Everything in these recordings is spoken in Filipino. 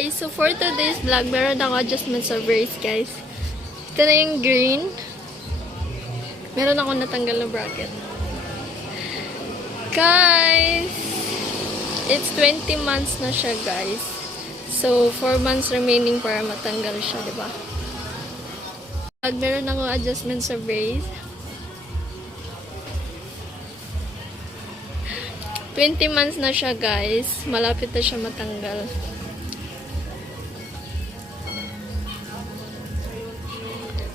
guys! So for today's vlog, meron ako adjustment sa brace guys. Ito na yung green. Meron ako natanggal na bracket. Guys! It's 20 months na siya guys. So 4 months remaining para matanggal siya, diba? Meron ako adjustment sa brace. 20 months na siya guys. Malapit na siya matanggal.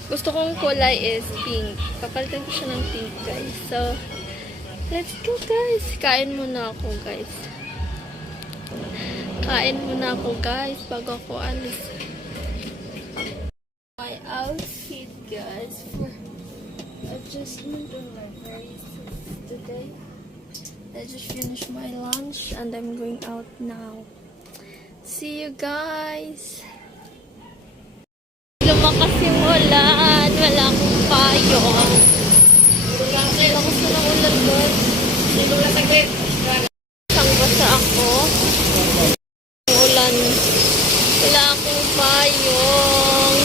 Gusto kong kulay is pink. Papalitan ko siya ng pink guys. So, let's go guys. Kain muna ako guys. Kain muna ako guys bago ako alis. My outfit guys for adjustment on my braces today. I just finished my lunch and I'm going out now. See you guys! Lumakas yung ulan. Wala akong payong. Lakas na ng ulan guys. Isang basa ako. Yung ulan. Wala akong payong.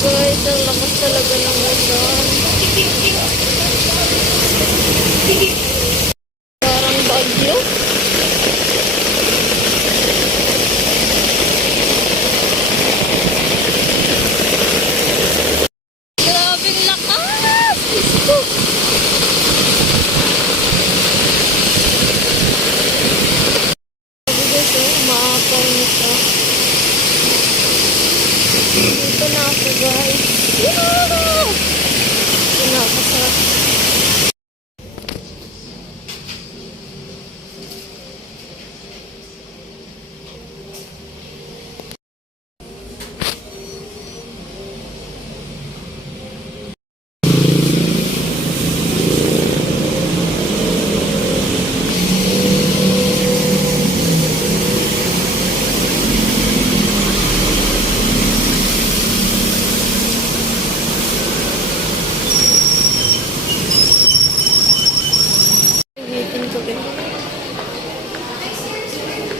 Guys, ang lakas talaga ng ulan. Parang bagyo. Grabing lakas! Gusto! Sabi guys, maakaw nito. Dito na ako guys. Yeah! Dito na ako sa...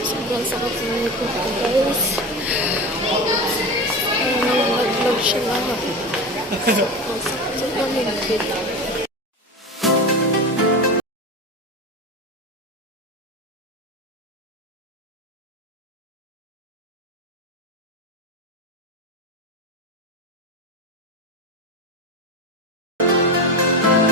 Sobrang sakit sa mga ito guys. Nag-vlog siya lahat. Sobrang higpit.